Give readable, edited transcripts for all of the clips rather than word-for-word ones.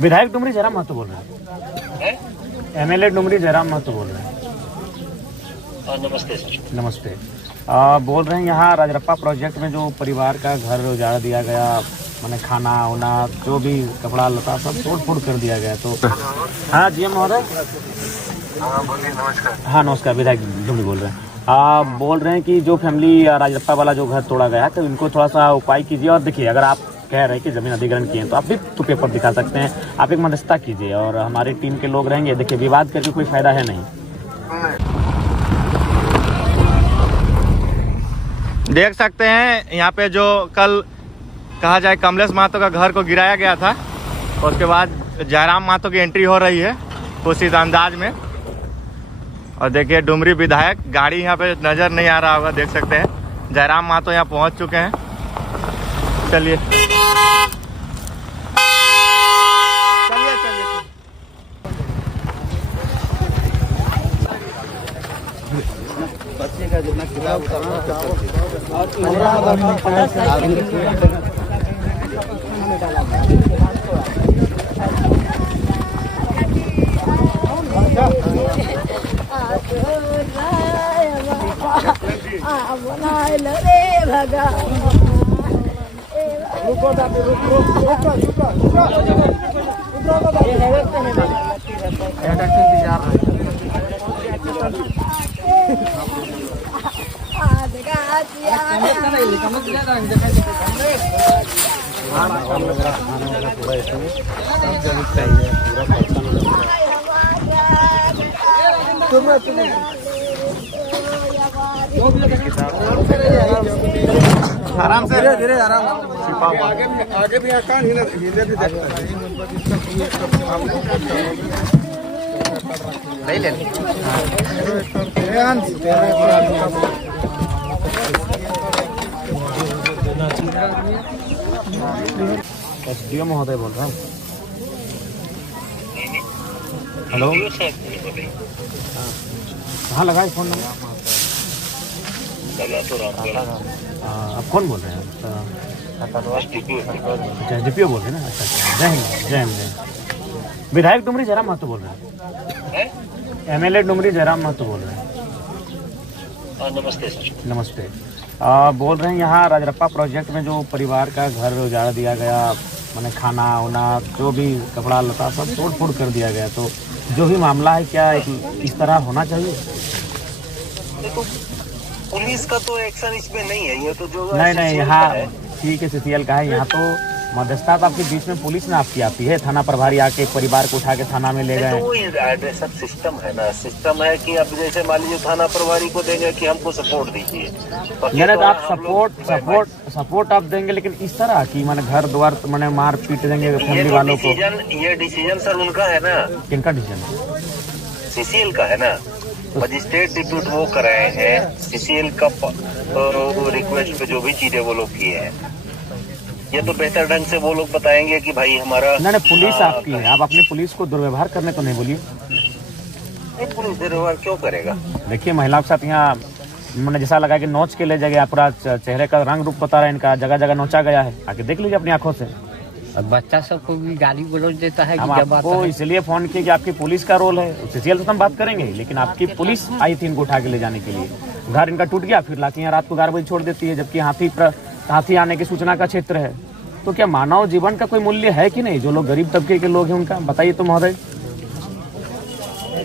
विधायक डुमरी जयराम महतो बोल रहे हैं। एमएलए डुमरी जयराम महतो बोल रहे हैं। नमस्ते सर। नमस्ते। बोल रहे हैं यहाँ राजरप्पा प्रोजेक्ट में जो परिवार का घर उजाड़ दिया गया, मैंने खाना होना जो भी कपड़ा लता सब तोड़ फोड़ कर दिया गया, तो हाँ जी महोदय। हाँ बोलिए। नमस्कार। हाँ नमस्कार, विधायक डुमरी बोल रहे हैं। बोल रहे हैं कि जो फैमिली राजरप्पा वाला जो घर तोड़ा गया तो इनको थोड़ा सा उपाय कीजिए, और देखिए अगर आप कह रहे हैं कि जमीन अधिग्रहण किए हैं तो आप भी तो पेपर दिखा सकते हैं, आप एक मध्यस्थता कीजिए और हमारी टीम के लोग रहेंगे। देखिए विवाद करके कोई फायदा है नहीं। देख सकते हैं यहाँ पे जो कल कहा जाए कमलेश महतो का घर को गिराया गया था, उसके बाद जयराम महतो की एंट्री हो रही है कुछ इस अंदाज में। और देखिए डुमरी विधायक गाड़ी यहाँ पे नज़र नहीं आ रहा होगा, देख सकते हैं जयराम महतो यहाँ पहुँच चुके हैं। चलिए बच्चे का जितना किराया उतारना आराम से धीरे धीरे आराम आगे भी आसान ही नहीं ले एसडीओ महोदय बोल रहा हूँ। हेलो, कहाँ लगा है फोन नंबर? आप कौन बोल रहे हैं? अच्छा डीपीओ बोल रहे हैं ना। अच्छा जय हिंद जय हिंद। विधायक डुमरी जयराम महतो बोल रहे हैं। एमएलए डुमरी जयराम महतो बोल रहे हैं। नमस्ते सर। नमस्ते। बोल रहे हैं यहाँ राजरप्पा प्रोजेक्ट में जो परिवार का घर उजाड़ दिया गया, मैंने खाना होना जो भी कपड़ा लता सब तोड़ फोड़ कर दिया गया, तो जो भी मामला है क्या इस तरह होना चाहिए? देखो पुलिस का तो एक्शन इसमें नहीं है, ये तो जो नहीं यहाँ ठीक है सीसीएल का है, यहाँ तो मध्यस्थता आपके बीच में पुलिस ने आपकी आती है, थाना प्रभारी आके परिवार को उठा के थाना में ले गए। तो वो सब सिस्टम है ना, सिस्टम है कि अब जैसे मान लीजिए थाना प्रभारी को देंगे कि हमको सपोर्ट दीजिए, नहीं तो आप सपोर्ट आप देंगे, लेकिन इस तरह की मैंने घर द्वार मैंने मार पीट देंगे फैमिली वालों को। ये डिसीजन सर उनका है ना। किनका डिसीजन? सीसीएल का है ना। मजिस्ट्रेट डिप्यूट वो कराए हैं, सीसीएल का रिक्वेस्ट पे जो भी चीजें वो लोग किए हैं, ये तो बेहतर ढंग से वो लोग बताएंगे कि भाई हमारा नहीं पुलिस आपकी है, आप अपनी पुलिस को दुर्व्यवहार करने को नहीं बोलिए। नहीं पुलिस दुर्व्यवहार क्यों करेगा? देखिए महिलाओं के साथ यहाँ मैंने जैसा लगा कि नोच के ले जाएगा, पूरा चेहरे का रंग रूप बता रहा है इनका, जगह जगह नोचा गया है, आके देख लीजिए अपनी आंखों से। और बच्चा सबको भी गाली गलौज देता है। हम आपको इसलिए फोन किए कि आपकी पुलिस का रोल है, सीसीएल से हम बात करेंगे, लेकिन आपकी पुलिस आई थी इनको उठा के ले जाने के लिए। घर इनका टूट गया, फिर लाके यहाँ रात को 11 बजे छोड़ देती है, जबकि हाथी आने की सूचना का क्षेत्र है। तो क्या मानव जीवन का कोई मूल्य है कि नहीं? जो लोग गरीब तबके के लोग हैं उनका बताइए तो महोदय।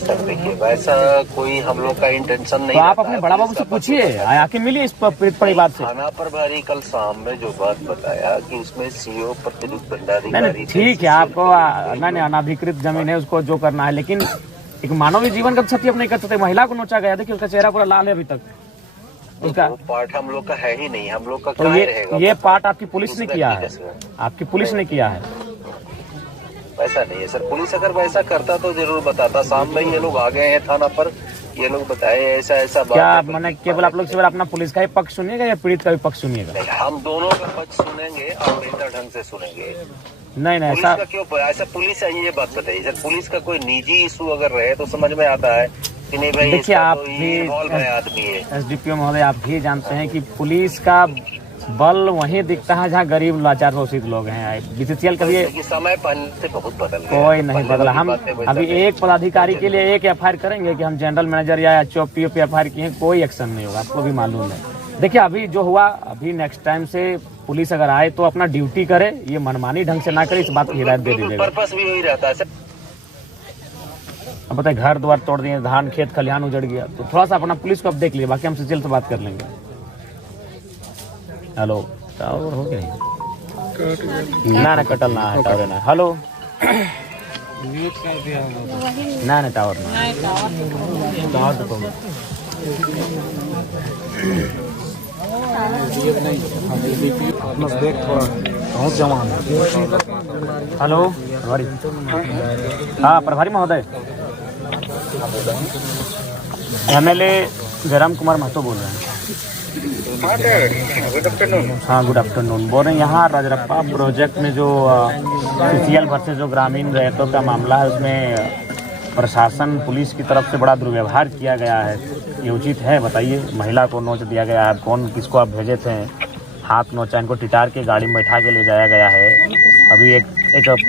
सर देखिए वैसा कोई हम लोग का इंटेंशन नहीं। तो आप अपने बड़ा बाबू से पूछिए, आके मिलिए इस परिवार से। थाना प्रभारी कल शाम में जो बात बताया कि इसमें सीओ प्रतिनियुक्त दंडाधिकारी। ठीक है, आपको नहीं अनाधिकृत जमीन है, उसको जो करना है, लेकिन एक मानवीय जीवन का क्षति आप नहीं कर सकते। महिला को नोचा गया, देखिए उसका चेहरा पूरा लाल है अभी तक। उसका पार्ट हम लोग का है ही नहीं, हम लोग का तो ये पार्ट आपकी पुलिस ने किया है, आपकी पुलिस ने किया है। ऐसा नहीं है सर, पुलिस अगर वैसा करता तो जरूर बताता। शाम में ये लोग आ गए हैं थाना पर, ये लोग बताए ऐसा ऐसा बात। क्या मैंने केवल आप लोग केवल अपना पुलिस का ही पक्ष सुनिएगा या पीड़ित का भी पक्ष सुनिएगा? हम दोनों का पक्ष सुनेंगे और बेहतर ढंग से सुनेंगे। नहीं ऐसा क्यों? ऐसा पुलिस है, ये बात बताइए सर। पुलिस का कोई निजी इशू अगर रहे तो समझ में आता है कि नहीं भाई। देखिए आप भी आदमी है एसडीपीओ महोदय, आप भी जानते हैं कि पुलिस का बल वहीं दिखता है जहाँ गरीब लाचार शोषित लोग हैं। बीसीसीएल का भी देखिए, समय पहले से बहुत बदल गया। कोई नहीं पहले बदला। वाली हम बातें वैसा अभी नहीं। एक पदाधिकारी के लिए एक एफआईआर करेंगे कि हम जनरल मैनेजर या चौपी पे एफआईआर किए, कोई एक्शन नहीं होगा, आपको भी मालूम है। देखिए अभी जो हुआ, अभी नेक्स्ट टाइम से पुलिस अगर आए तो अपना ड्यूटी करे, ये मनमानी ढंग से ना करे, इस बात की हिदायत दे दीजिएगा। पर्पस भी वही रहता है सर। अब बताए घर द्वार तोड़ दिए, धान खेत खलिहान उजड़ गया, तो थोड़ा सा अपना पुलिस को अब देख लीजिए, बाकी हम सीसीएल से बात कर लेंगे। हेलो, टावर हो गया ना कटल ना है टावर ना। हेलो ना टावर ना टावर तो बहुत जमा। हेलो प्रभारी, हाँ प्रभारी महोदय, एमएलए जयराम कुमार महतो बोल रहे हैं। हाँ गुड आफ्टरनून। बोल रहे हैं यहाँ राजरप्पा प्रोजेक्ट में जो सीसीएल वर्सेस जो ग्रामीण रैयतों का मामला है, उसमें प्रशासन पुलिस की तरफ से बड़ा दुर्व्यवहार किया गया है, ये उचित है? बताइए। महिला को नोच दिया गया है, कौन किसको आप भेजे थे, हाथ नोचा, इनको टिटार के गाड़ी में बैठा के ले जाया गया है। अभी एक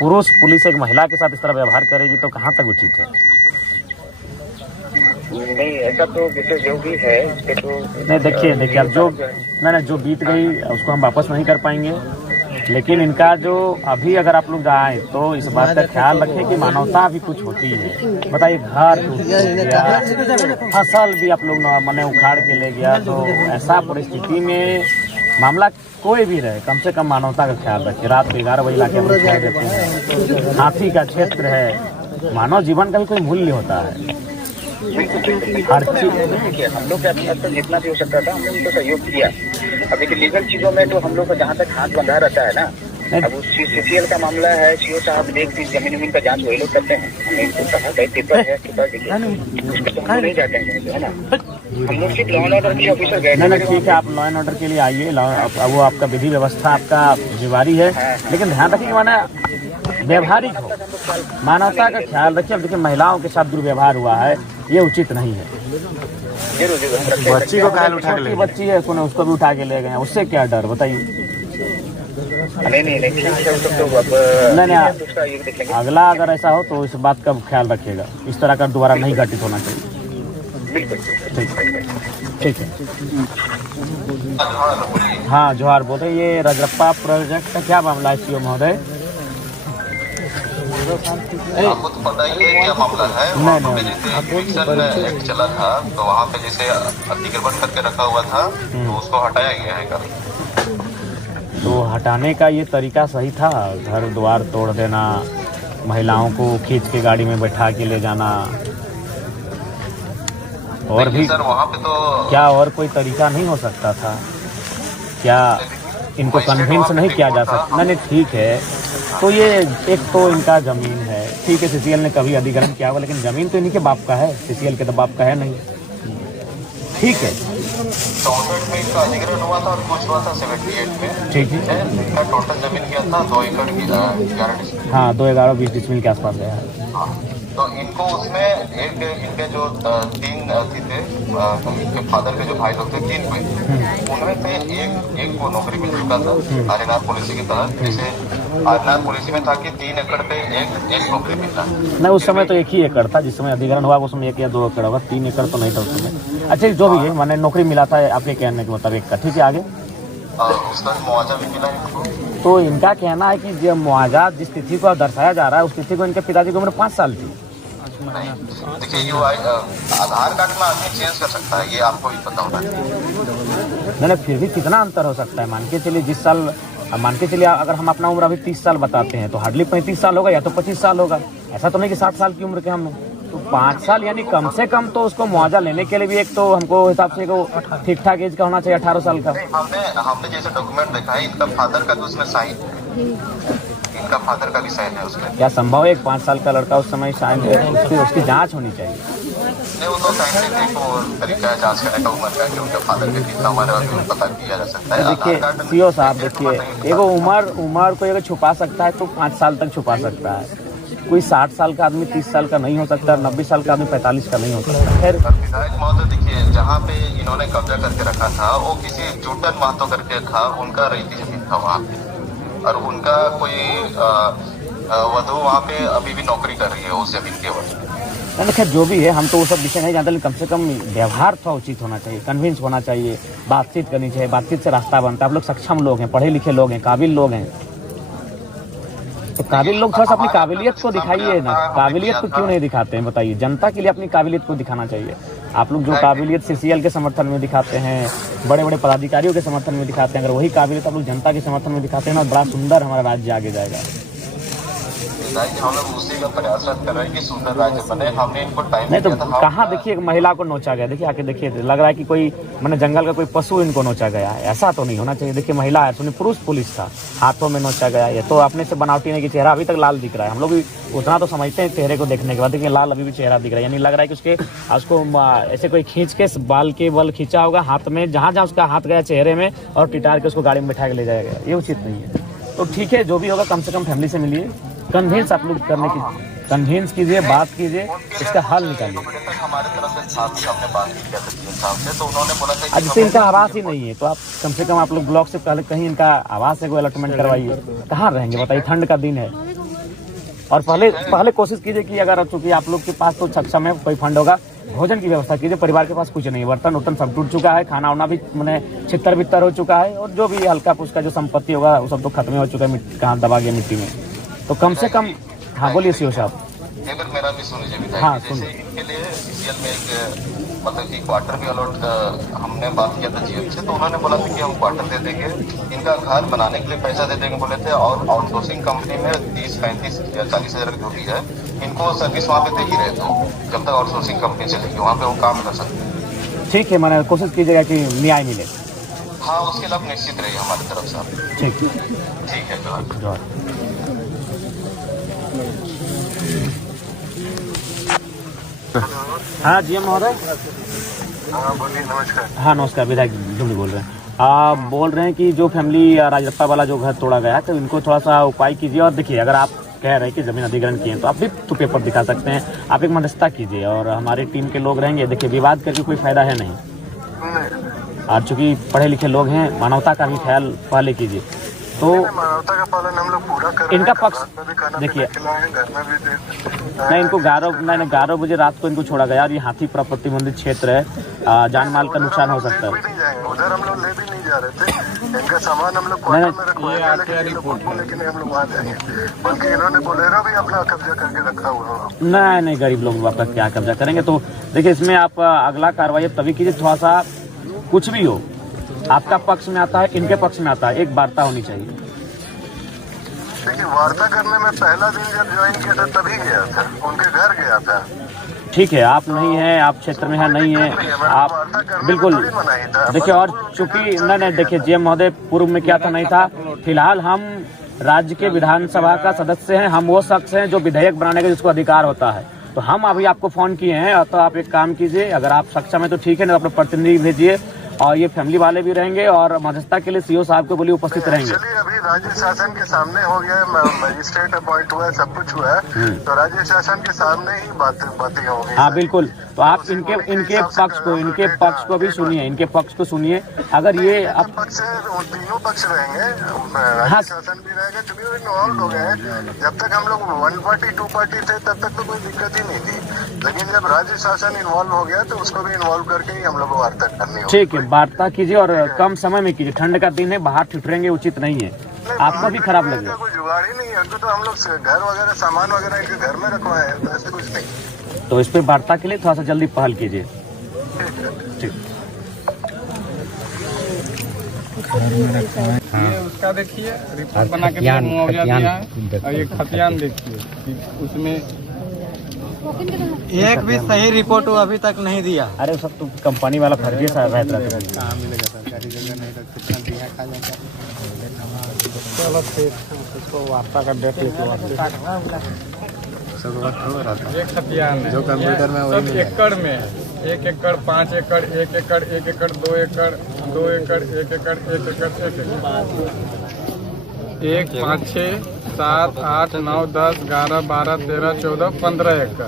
पुरुष पुलिस एक महिला के साथ इस तरह व्यवहार करेगी तो कहाँ तक उचित है? नहीं, ऐसा तो जैसे जो भी है तो नहीं, देखिए अब जो मैंने जो बीत गई उसको हम वापस नहीं कर पाएंगे, लेकिन इनका जो अभी अगर आप लोग आए तो इस बात का ख्याल रखें कि मानवता भी कुछ होती है। बताइए, घर टूट गया, फसल भी आप लोग मैंने उखाड़ के ले गया, तो ऐसा परिस्थिति में मामला कोई भी रहे, कम से कम मानवता का ख्याल रखें। रात को 11 बजे लाके हम लोग छोड़ देते हैं, हाथी का क्षेत्र है, मानव जीवन का भी कोई मूल्य होता है। हर चीज देखिए, हम लोग के अपने तक जितना भी हो सकता था हमने उनको सहयोग किया। अब देखिए लीगल चीजों में तो हम लोग का जहाँ तक हाथ बंधा रहता है ना, अब उस सीसीएल का मामला है, सीओ साहब देख जमीन उमीन का जांच वही लोग करते हैं। हमने इनको कहा भाई पेपर है उसके बाद नहीं जाते हैं, है ना। हम लोग सिर्फ लॉ एंड ऑर्डर के ऑफिसर गए। नहीं ठीक है, आप लॉ एंड ऑर्डर के लिए आइए, वो आपका विधि व्यवस्था आपका जिम्मेवारी है, लेकिन ध्यान रखिए माना व्यवहारिक हो, मानवता का ख्याल रखिए। अब देखिए महिलाओं के साथ दुर्व्यवहार हुआ है, ये उचित नहीं है। बच्ची को कायल उठा के ले, बच्ची है उसको भी उठा के ले गए, उससे क्या डर बताइए? नहीं, अगला अगर ऐसा हो तो इस बात का ख्याल रखिएगा, इस तरह का दोबारा नहीं घटित होना चाहिए। ठीक है। हाँ जोहार, बोले ये राजरप्पा प्रोजेक्ट का क्या मामला है सीओ महोदय? आपको तो पता ही है क्या मामला है। वहाँ पे जैसे एक्ट चला था तो वहाँ पे जैसे अतिक्रमण करके रखा हुआ था तो उसको हटाया गया है कल। तो हटाने का ये तरीका सही था? घर द्वार तोड़ देना, महिलाओं को खींच के गाड़ी में बैठा के ले जाना, और भी सर वहाँ पे तो क्या और कोई तरीका नहीं हो सकता था क्या? इनको कन्विंस नहीं किया जा सकता? नहीं ठीक है, तो ये एक तो इनका जमीन है, ठीक है, सीसीएल ने कभी अधिग्रहण किया हुआ, लेकिन जमीन तो इन्हीं के बाप का है, सीसीएल के तो बाप का है नहीं। ठीक है, 64 में इसका अधिग्रहण हुआ था और कुछ हुआ था 78 में। ठीक है, इनका टोटल जमीन क्या था 2 एकड़ की 11 डिसमिल। हाँ 2-11-20 डिसमिल के आसपास गया है। हाँ, तो इनको उसमें एक इनके जो 3 थे इनके फादर के जो भाई लोग थे 3 भाई, उनमें से एक को नौकरी मिल चुका था आर्यनाथ पॉलिसी की तरह। जैसे आर्यनाथ पॉलिसी में था कि 3 एकड़ पे एक नौकरी मिलता। नहीं उस समय तो 1 ही एकड़ था, जिस समय अधिग्रहण हुआ उस समय 1 या 2 एकड़ होगा, 3 एकड़ तो नहीं था उस समय। अच्छा जो भी है, मैंने नौकरी मिला था आपके कहने के मुताबिक का, ठीक है, आगे उसका मुआवजा भी मिला इनको। तो इनका कहना है कि जो मुआवजा जिस तिथि को दर्शाया जा रहा है उस तिथि को इनके पिताजी की उम्र 5 साल थी। नहीं देखिए, ये आधार कार्ड में आदमी चेंज कर सकता है, ये आपको भी पता होना चाहिए। नहीं फिर भी कितना अंतर हो सकता है? मान के चलिए जिस साल, मान के चलिए अगर हम अपना उम्र अभी 30 साल बताते हैं तो हार्डली 35 साल होगा या तो 25 साल होगा। ऐसा तो नहीं कि 60 साल की उम्र के हम, तो 5 साल यानी कम से कम तो उसको मुआवजा लेने के लिए भी एक तो हमको हिसाब से ठीक ठाक एज का होना चाहिए, 18 साल का। हमने जैसे डॉक्यूमेंट देखा है, इनका फादर का तो उसमें साइन, इनका फादर का भी साइन है उसमें। क्या संभव है एक 5 साल का लड़का उस समय साइन है? उसकी जांच होनी चाहिए। नहीं वो तो साइंटिफिक तरीका है जांच करने का उम्र का, कि उनके फादर के कितना उम्र है पता किया जा सकता है। देखिए सीओ साहब, देखिए एगो उम्र को अगर छुपा सकता है तो 5 साल तक छुपा सकता है, कोई 60 साल का आदमी 30 साल का नहीं हो सकता, 90 साल का आदमी 45 का नहीं हो सकता। खैर विधायक महोदय देखिए, जहाँ पे इन्होंने कब्जा करके रखा था वो किसी जूटन महतो करके था, उनका रईती जमीन था वहाँ पे, और उनका कोई वधु वहाँ पे अभी भी नौकरी कर रही है उस जमीन के ऊपर। खैर जो भी है, हम तो वो सब विषय नहीं जानते, लेकिन कम से कम व्यवहार थोड़ा उचित होना चाहिए, कन्विंस होना चाहिए, बातचीत करनी चाहिए, बातचीत से रास्ता बनता है। आप लोग सक्षम लोग हैं, पढ़े लिखे लोग हैं, काबिल लोग हैं, तो काबिल लोग थोड़ा सा अपनी काबिलियत को दिखाइए ना। काबिलियत को क्यों नहीं दिखाते हैं बताइए? जनता के लिए अपनी काबिलियत को दिखाना चाहिए। आप लोग जो काबिलियत सीसीएल के समर्थन में दिखाते हैं, बड़े बड़े पदाधिकारियों के समर्थन में दिखाते हैं, अगर वही काबिलियत आप लोग जनता के समर्थन में दिखाते हैं ना, बड़ा सुंदर हमारा राज्य आगे जाएगा। हम लोग उसी का प्रयासरत कर रहे हैं कि सुंदर राज्य बने। हमने इनको टाइम नहीं तो कहाँ देखिए एक महिला को नोचा गया, देखिए आके देखिए, लग रहा है कि कोई मैंने जंगल का कोई पशु इनको नोचा गया है। ऐसा तो नहीं होना चाहिए। देखिए महिला है, सुनिए पुरुष पुलिस था, हाथों में नोचा गया। ये तो अपने से बनावटी नहीं कि चेहरा अभी तक लाल दिख रहा है। हम लोग भी उतना तो समझते हैं चेहरे को देखने के बाद, देखिए लाल अभी भी चेहरा दिख रहा है, यानी लग रहा है कि उसको ऐसे कोई खींच के बाल के बल खींचा होगा हाथ में, जहाँ जहाँ उसका हाथ गया चेहरे में, और टिटार के उसको गाड़ी में बैठा के ले जाया गया। ये उचित नहीं है। तो ठीक है, जो भी होगा कम से कम फैमिली से मिलिए, कन्विंस आप लोग करने की कन्विंस कीजिए, बात कीजिए, इसका हल निकालिए। हमारे तरफ से साथ ही हमने बात की साहब से, तो उन्होंने बोला था आज से इनका आवास ही नहीं है, तो आप कम से कम आप लोग ब्लॉक से पहले कहीं इनका आवास है, कोई अलॉटमेंट करवाइए। कहाँ रहेंगे बताइए? ठंड का दिन है। और पहले कोशिश कीजिए कि अगर चूंकि आप लोग के पास तो सक्षम है, कोई फंड होगा, भोजन की व्यवस्था कीजिए। परिवार के पास कुछ नहीं, बर्तन उर्तन सब टूट चुका है, खाना वाना भी मैंने छितर बितर हो चुका है, और जो भी हल्का फुल्का जो संपत्ति होगा वो सब तो खत्म हो चुका है, कहाँ दबा गया मिट्टी में। तो कम से कम हाँ बोलिए सीओ साहब। एक बार मेरा भी सुन लीजिए विधायक। हाँ, जैसे इनके लिए सीसीएल में एक मतलब कि क्वार्टर भी अलॉट हमने बात किया था जीएम से, तो उन्होंने बोला था कि हम क्वार्टर दे देंगे, इनका घर बनाने के लिए पैसा दे देंगे बोले थे, और आउटसोर्सिंग कंपनी में 30, 35 या 40 हज़ार जो भी है, इनको सर्विस वहाँ पे दे ही रहे थे जब तक आउटसोर्सिंग कंपनी चलेगी, वहाँ पे वो काम कर सकते। ठीक है, मैंने कोशिश कीजिएगा कि न्याय मिले। हाँ, उसके लिए आप निश्चित रहिए हमारी तरफ से आप। ठीक है जोहार। हाँ जी महोदय। हाँ बोलिए। नमस्कार। हाँ नमस्कार, विधायक ढूंढी बोल रहे हैं। आप बोल रहे हैं कि जो फैमिली राजरप्पा वाला जो घर तोड़ा गया है, तो इनको थोड़ा सा उपाय कीजिए। और देखिए, अगर आप कह रहे हैं कि जमीन अधिग्रहण किए हैं, तो आप भी तो पेपर दिखा सकते हैं। आप एक मध्यस्थता कीजिए, और हमारी टीम के लोग रहेंगे। देखिए, विवाद करके कोई फायदा है नहीं, और चूंकि पढ़े लिखे लोग हैं, मानवता का भी ख्याल पहले कीजिए। तो मानवता का पालन हम लोग पूरा कर रहे हैं। इनका पक्ष देखिए, नहीं इनको 11 बजे रात को इनको छोड़ा गया, और ये हाथी प्रतिबंधित क्षेत्र है, जान माल का नुकसान हो सकता है। उधर हम लोग ले भी नहीं जा रहे थे, इनका सामान हम लोग क्वार्टर में रखवाया, लेकिन हम लोग वहाँ जाएंगे, बल्कि इन्होंने बोलेरो भी अपना कब्जा करके रखा हुआ। नहीं, गरीब लोग आपका क्या कब्जा करेंगे? तो देखिए, इसमें आप अगला कार्रवाई तभी कीजिए, थोड़ा सा कुछ भी हो, आपका पक्ष में आता है, इनके पक्ष में आता है, एक वार्ता होनी चाहिए। देखिए, वार्ता करने में पहला दिन जब ज्वाइन किया था तभी गया था, उनके घर गया था। ठीक है, आप नहीं हैं, आप क्षेत्र में है नहीं है, आप बिल्कुल देखिए। और चूंकि नहीं देखिए, जीएम महोदय पूर्व में क्या था नहीं था, फिलहाल हम राज्य के विधानसभा का सदस्य हैं, हम वो शख्स हैं जो विधेयक बनाने का जिसको अधिकार होता है। तो हम अभी आपको फोन किए हैं, तो आप एक काम कीजिए, अगर आप सक्षम है तो ठीक है, नहीं तो अपने प्रतिनिधि भेजिए, और ये फैमिली वाले भी रहेंगे, और मध्यस्थता के लिए सीओ साहब को बोलिए उपस्थित रहेंगे। अभी राज्य शासन के सामने हो गया है, मजिस्ट्रेट अपॉइंट हुआ है, सब कुछ हुआ है, तो राज्य शासन के सामने ही बातें होंगी। हाँ बिल्कुल, तो आप इनके पक्ष को भी सुनिए, इनके पक्ष को सुनिए। अगर ये अब तीनों पक्ष रहेंगे, राज्य शासन भी रहेगा, क्योंकि वो इन्वॉल्व हो गए हैं। जब तक हम लोग 1 पार्टी 2 पार्टी थे, तब तक तो कोई दिक्कत ही नहीं थी, लेकिन जब राज्य शासन इन्वॉल्व हो गया तो उसको भी इन्वॉल्व करके ही हम लोग को वार्ता करनी होगी। ठीक है, वार्ता कीजिए, और कम समय में कीजिए। ठंड का दिन है, बाहर ठिठुरेंगे उचित नहीं है, आपको भी खराब लगेगा। कोई जुगाड़ ही नहीं है, तो हम लोग घर वगैरह सामान वगैरह इनके घर में रखवाए हैं, ऐसे कुछ नहीं। तो इस पर वार्ता के लिए थोड़ा सा जल्दी पहल कीजिए। ठीक। ये उसका देखिए, रिपोर्ट बना के मुआवजा दिया है, और ये खतियान देखिए, उसमें एक भी सही रिपोर्ट वो अभी तक नहीं दिया। अरे सब तो कंपनी वाला फर्जी सा रहता है। कहाँ मिलेगा सरकारी जगह, नहीं तो कितना दिया खा जाता। चलो फिर उसको वार्ता का डेट एक खतियान है जो कंप्यूटर में सब एकड़ में, 1 एकड़, 5 एकड़, 1 एकड़, 1 एकड़, 2 एकड़, 2 एकड़, 1 एकड़, 1 एकड़, 1 एकड़, 1, 5, 6, 7, 8, 9, 10, 11, 12, 13, 14, 15 एकड़।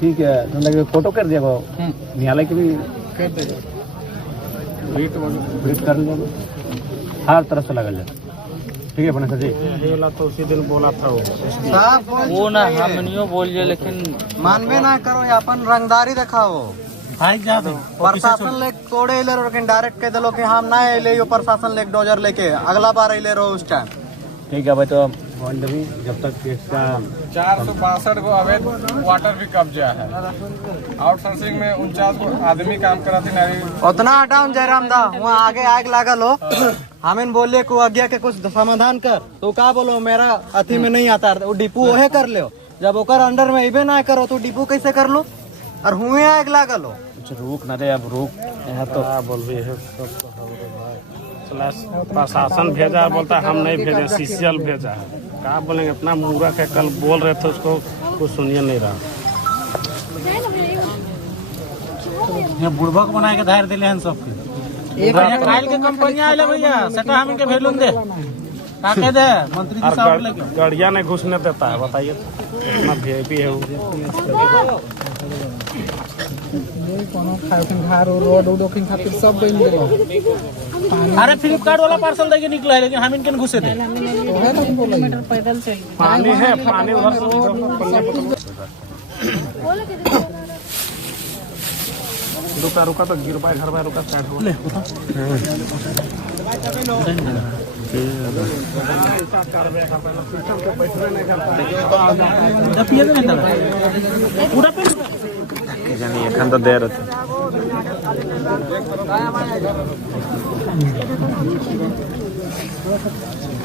ठीक है, तो लगे फोटो कर दिया न्यायालय की भी कर देगा ब्रीफ कर लिया हर तरह से लगल जाए। ठीक है बने जी, तो उसी दिन बोला था वो ना हम नहीं बोलिए, लेकिन मानवे ना करो, अपन रंगदारी दिखाओ। प्रशासन ले कोड़े ले लेकिन डायरेक्ट कह दिलो कि हम ना ले प्रशासन ले डोजर लेके अगला बार ले रहो उस टाइम। ठीक है भाई, तो बॉन्ड भी जब तक इसका 462 को अवैध वाटर भी कब्जा है। आउटसोर्सिंग में 49 को आदमी काम कराते नहीं। उतना हटाओ जयराम दा, वहाँ आगे आग लागल हो। हमें बोले को आज्ञा के कुछ समाधान कर, तो क्या बोलो मेरा अथी में नहीं आता, वो डिपू ओहे कर लो। जब ओकर अंडर में इबे ना करो तो डिपू कैसे कर लो, और हुए आग लागल हो। कुछ रोक न दे, अब रोक यहाँ तो बोल भी है प्रशासन भेजा, बोलता हम नहीं भेजे, सीसीएल भेजा है। क्या बोलेंगे, इतना मूर्ख है। कल बोल रहे थे उसको, कुछ सुनिए नहीं रहा। बुड़बक बना के धार दिले हैं सबके। खाइल के कंपनी आए भैया, सेटा हम इनके भेलून दे काके दे मंत्री जी साहब लेके गड़िया नहीं घुसने देता है, बताइए इतना वीआईपी है वो। अरे फ्लिपकार्ट वाला पार्सल देके निकला है, लेकिन हम इनके घुसे थे। पानी है, पानी उधर से रुका तो गिर पाए घर में, रुका साइड हो ले पूरा जानी एखन तो दे रहे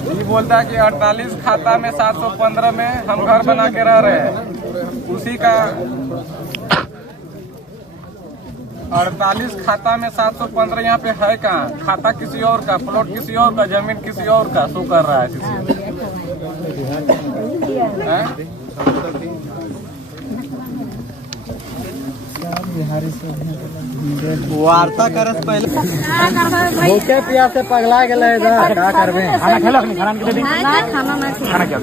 ये बोलता है कि 48 खाता में 715 में हम घर बना के रह रहे हैं। उसी का 48 खाता में 715 यहाँ पे है कहाँ? खाता किसी और का, प्लॉट किसी और का, जमीन किसी और का शो कर रहा है। वार्ता करस पहले भूखे प्यास से पगला गए, क्या करबे? खाना खेलक नहीं, खाना के दे दी, खाना क्या